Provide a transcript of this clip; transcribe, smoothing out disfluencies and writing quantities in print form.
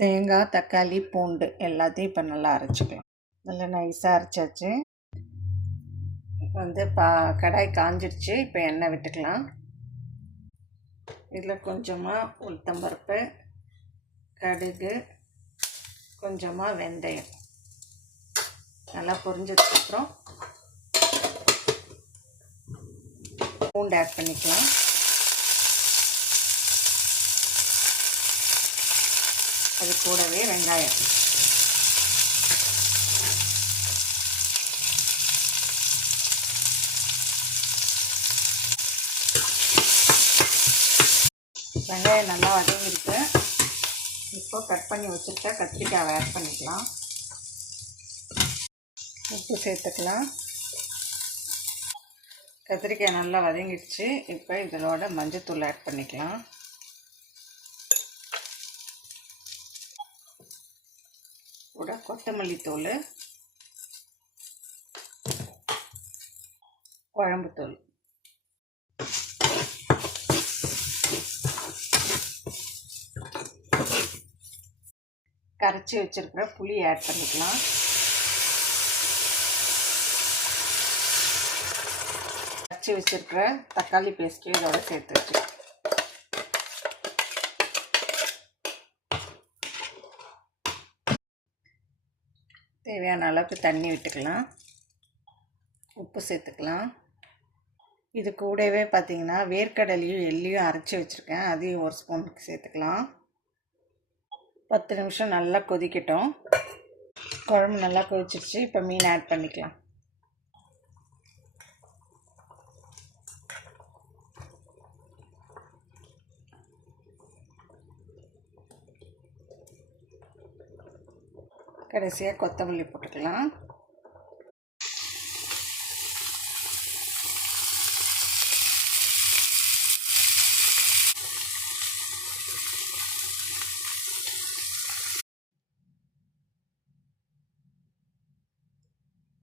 தேங்காய், தக்காளி, பூண்டு எல்லாத்தையும் இப்போ நல்லா அரைச்சிக்கலாம். நல்லா நைஸாக அரைச்சாச்சு. கடாய் காஞ்சிடுச்சு. இப்போ எண்ணெய் விட்டுக்கலாம். இதில் கொஞ்சமாக உளுத்தம்பருப்பு, கடுகு, கொஞ்சமாக வெந்தயம் நல்லா பொரிஞ்சதுக்கப்புறம் பூண்டு ஆட் பண்ணிக்கலாம். அது கூடவே வெங்காயம், வெங்காயம் நல்லா வதங்கிருக்கு. இப்போ கட் பண்ணி வச்சுருக்க கத்திரிக்காயை ஆட் பண்ணிக்கலாம். உப்பு சேர்த்துக்கலாம். கத்திரிக்காய் நல்லா வதங்கிடுச்சு. இப்போ இதனோட மஞ்சத்தூள் ஆட் பண்ணிக்கலாம். கூட கொத்தமல்லி தூள், குழம்புத்தூள், கரைச்சி வச்சிருக்கிற புளி ஆட் பண்ணிக்கலாம். கரைச்சி வச்சிருக்கிற தக்காளி பேஸ்ட்டையும் இதோட சேர்த்து வச்சு தேவையான அளவுக்கு தண்ணி விட்டுக்கலாம். உப்பு சேர்த்துக்கலாம். இது கூடவே பார்த்திங்கன்னா வேர்க்கடலையும் எள்ளையும் அரைச்சி வச்சுருக்கேன். அதையும் ஒரு ஸ்பூனுக்கு சேர்த்துக்கலாம். 10 நிமிஷம் நல்லா கொதிக்கட்டும். குழம்பு நல்லா கொதிச்சிருச்சு. இப்போ மீன் ஆட் பண்ணிக்கலாம். கடைசியாக கொத்தமல்லி போட்டுக்கலாம்.